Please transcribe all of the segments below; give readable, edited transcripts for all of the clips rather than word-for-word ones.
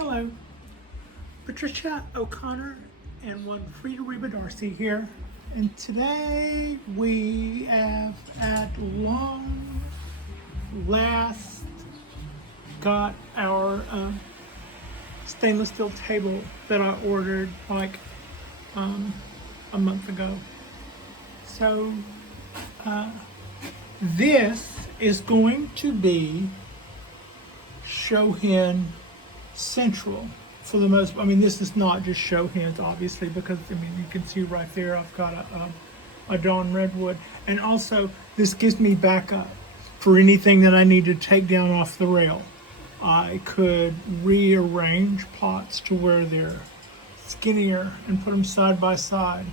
Hello, Patricia O'Connor and one Frida Darcy here, and today we have at long last got our stainless steel table that I ordered like a month ago. So this is going to be show hen central for the most. I mean, this is not just show hens, obviously, because I mean you can see right there I've got a Dawn redwood, and also this gives me backup for anything that I need to take down off the rail. I could rearrange pots to where they're skinnier and put them side by side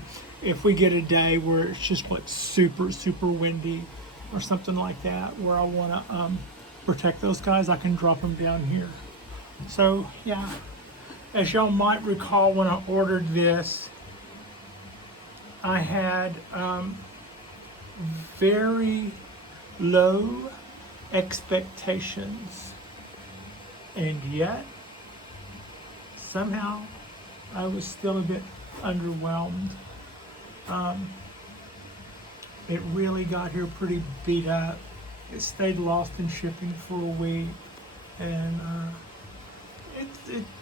if we get a day where it's just like super windy or something like that, where I want to protect those guys. I can drop them down here. So yeah, as y'all might recall, when I ordered this, I had very low expectations, and yet somehow I was still a bit underwhelmed. It really got here pretty beat up. It stayed lost in shipping for a week, and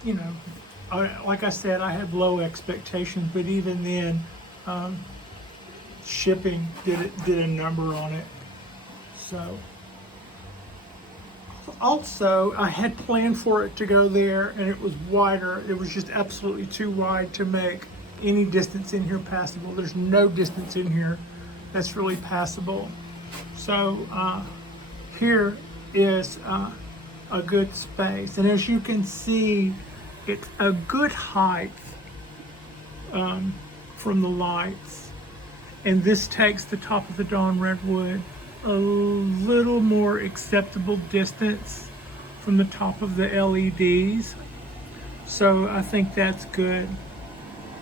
you know, like I said, I had low expectations, but even then, shipping did a number on it. So, also, I had planned for it to go there, and it was wider. It was just absolutely too wide to make any distance in here passable. There's no distance in here that's really passable. So here is a good space, and as you can see, it's a good height from the lights, and this takes the top of the Dawn redwood a little more acceptable distance from the top of the LEDs. So I think that's good.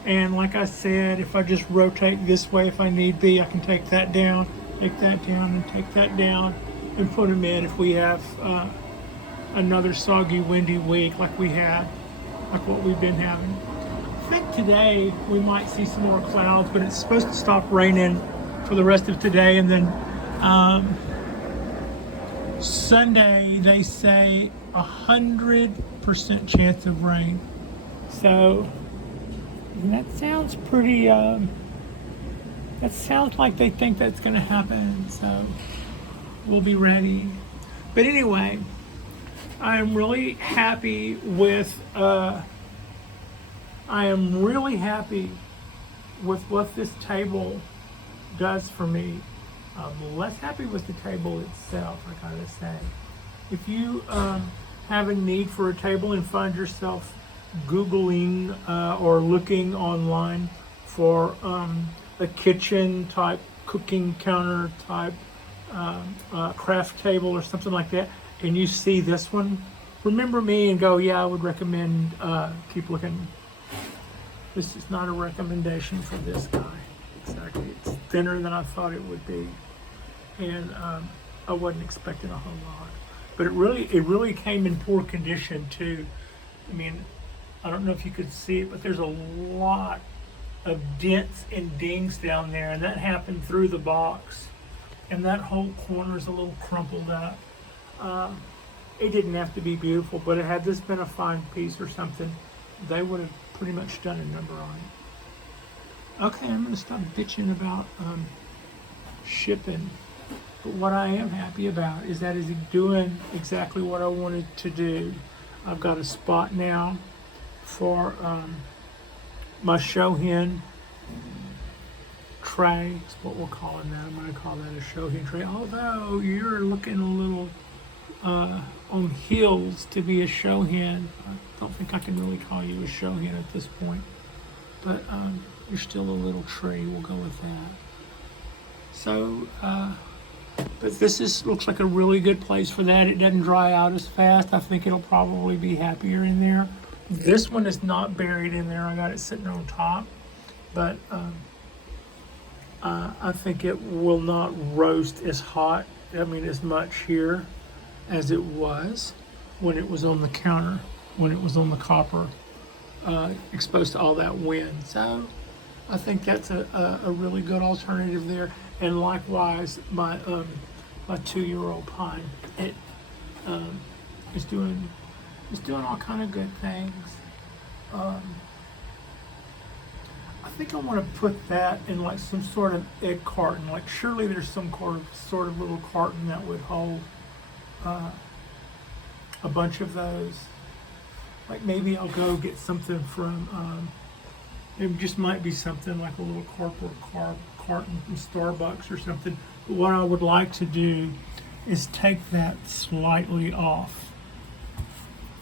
And like I said, if I just rotate this way, if I need be, I can take that down, and take that down, and put them in if we have another soggy, windy week like we had, like what we've been having. I think today we might see some more clouds, but it's supposed to stop raining for the rest of today, and then Sunday they say 100% chance of rain. So that sounds pretty. That sounds like they think that's going to happen. So we'll be ready. But anyway, I'm really happy with. I am really happy with what this table does for me. I'm less happy with the table itself, I gotta say. If you have a need for a table and find yourself Googling or looking online for a kitchen type, cooking counter type craft table or something like that, and you see this one, remember me and go, yeah, I would recommend, keep looking. This is not a recommendation for this guy. Exactly. It's thinner than I thought it would be, and I wasn't expecting a whole lot. But it really came in poor condition too. I mean, I don't know if you could see it, but there's a lot of dents and dings down there, and that happened through the box, and that whole corner is a little crumpled up. It didn't have to be beautiful, but had this been a fine piece or something, they would have pretty much done a number on it. Okay, I'm going to stop bitching about shipping. But what I am happy about is that it's doing exactly what I wanted to do. I've got a spot now for my show hen tray. Is what we're calling that. I'm going to call that a show hen tray. Although you're looking a little on heels to be a show hen. I don't think I can really call you a show hen at this point. But you're still a little tree. We'll go with that. So, but this looks like a really good place for that. It doesn't dry out as fast. I think it'll probably be happier in there. This one is not buried in there. I got it sitting on top, but I think it will not roast as hot. I mean, as much here as it was when it was on the counter. when it was on the copper, exposed to all that wind. So I think that's a really good alternative there. And likewise, my 2-year-old pine, it is doing all kind of good things. I think I want to put that in like some sort of egg carton. Like surely there's some sort of little carton that would hold a bunch of those. Like maybe I'll go get something from, it just might be something like a little cardboard carton from Starbucks or something. But what I would like to do is take that slightly off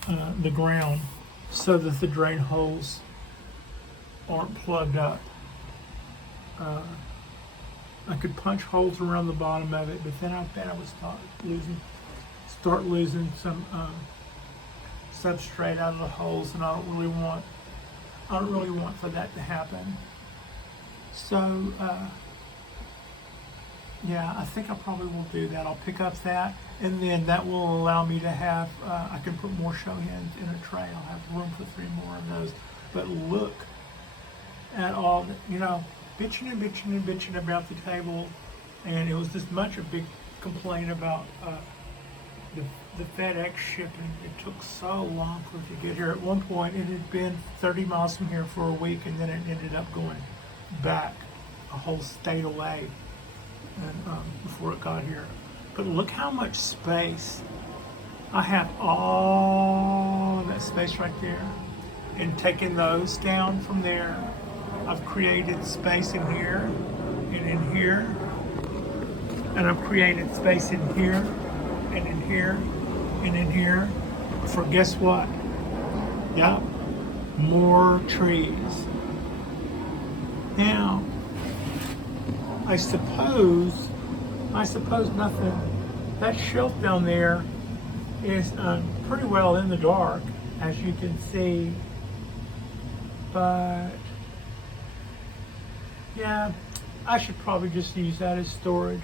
the ground so that the drain holes aren't plugged up. I could punch holes around the bottom of it, but then I bet I would start losing some substrate out of the holes, and I don't really want for that to happen. So yeah, I think I probably will do that. I'll pick up that, and then that will allow me to have, I can put more show hens in a tray. I'll have room for 3 more of those. But look at all, bitching about the table, and it was this much a big complaint about the FedEx shipping. It took so long for it to get here. At one point, it had been 30 miles from here for a week, and then it ended up going back a whole state away, and before it got here. But look how much space. I have all that space right there, and taking those down from there, I've created space in here and in here, and I've created space in here and in here and in here for, guess what? Yep, more trees. Now, I suppose nothing. That shelf down there is pretty well in the dark, as you can see, but yeah, I should probably just use that as storage.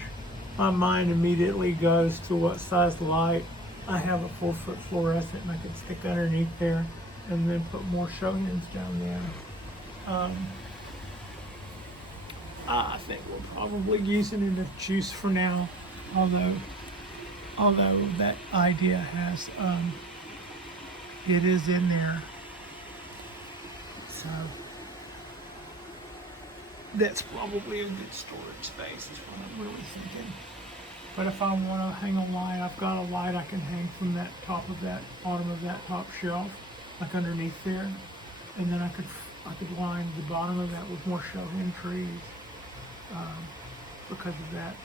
My mind immediately goes to what size light. I have a 4-foot fluorescent, and I could stick underneath there and then put more show hens down there. I think we're probably using enough juice for now, although that idea has, it is in there. So that's probably a good storage space, is what I'm really thinking. But if I want to hang a light, I've got a light I can hang from that bottom of that top shelf, like underneath there, and then I could line the bottom of that with more show hen trees because of that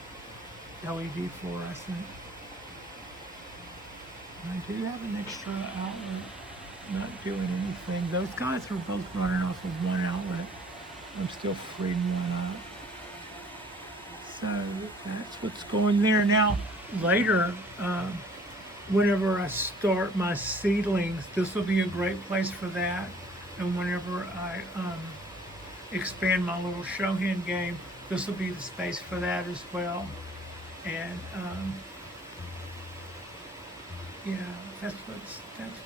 LED fluorescent. And I do have an extra outlet, not doing anything. Those guys are both running off of one outlet. I'm still freeing one up. So that's what's going there. Now, later, whenever I start my seedlings, this will be a great place for that. And whenever I expand my little show hen game, this will be the space for that as well. And yeah, that's what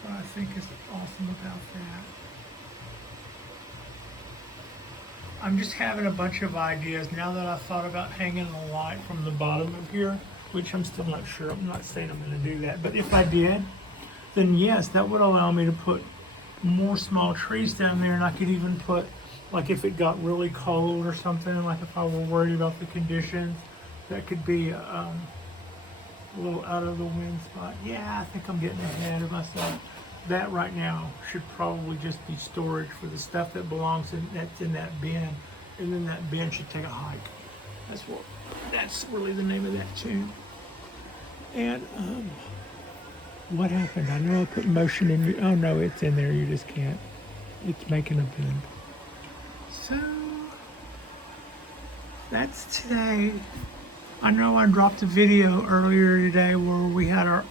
I think is awesome about that. I'm just having a bunch of ideas now that I've thought about hanging a light from the bottom of here, which I'm still not sure. I'm not saying I'm going to do that, but if I did, then yes, that would allow me to put more small trees down there, and I could even put, like if it got really cold or something, like if I were worried about the conditions, that could be a little out of the wind spot. Yeah, I think I'm getting ahead of myself. That right now should probably just be storage for the stuff that belongs that's in that bin, and then that bin should take a hike. That's really the name of that tune. And what happened? I know I put motion in you. Oh no, it's in there. You just can't. It's making a bin. So that's today. I know I dropped a video earlier today where we had our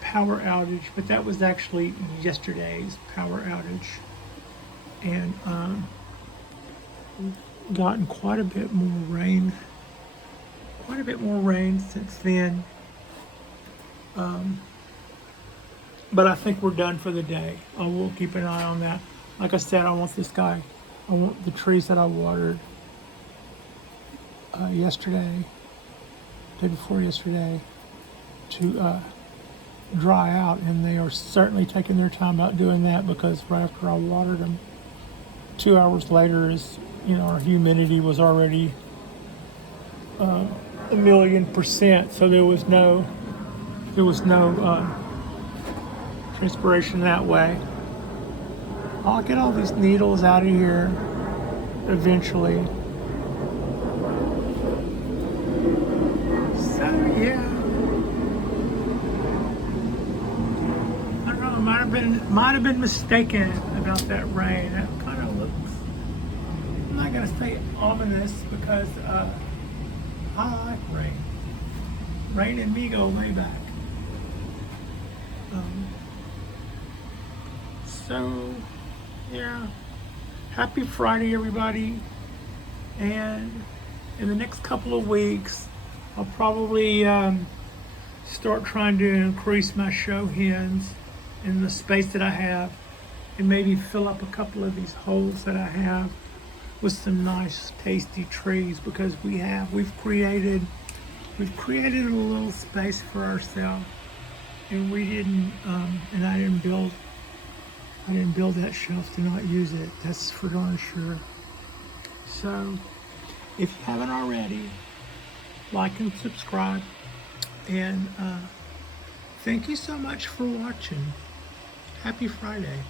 power outage, but that was actually yesterday's power outage, and we've gotten quite a bit more rain since then. But I think we're done for the day. I will keep an eye on that. Like I said, I want this guy. I want the trees that I watered yesterday, day before yesterday, to dry out, and they are certainly taking their time out doing that, because right after I watered them, 2 hours later, our humidity was already 1,000,000%. So there was no transpiration that way. I'll get all these needles out of here eventually. So yeah, I don't know. Might have been mistaken about that rain. That kind of looks. I'm not gonna say ominous, because I like rain. Rain and me go way back. So yeah, happy Friday, everybody. And in the next couple of weeks, I'll probably start trying to increase my show hens in the space that I have, and maybe fill up a couple of these holes that I have with some nice tasty trees, because we've created a little space for ourselves, and we didn't and I didn't build that shelf to not use it. That's for darn sure. So if you haven't already, like and subscribe, and thank you so much for watching. Happy Friday.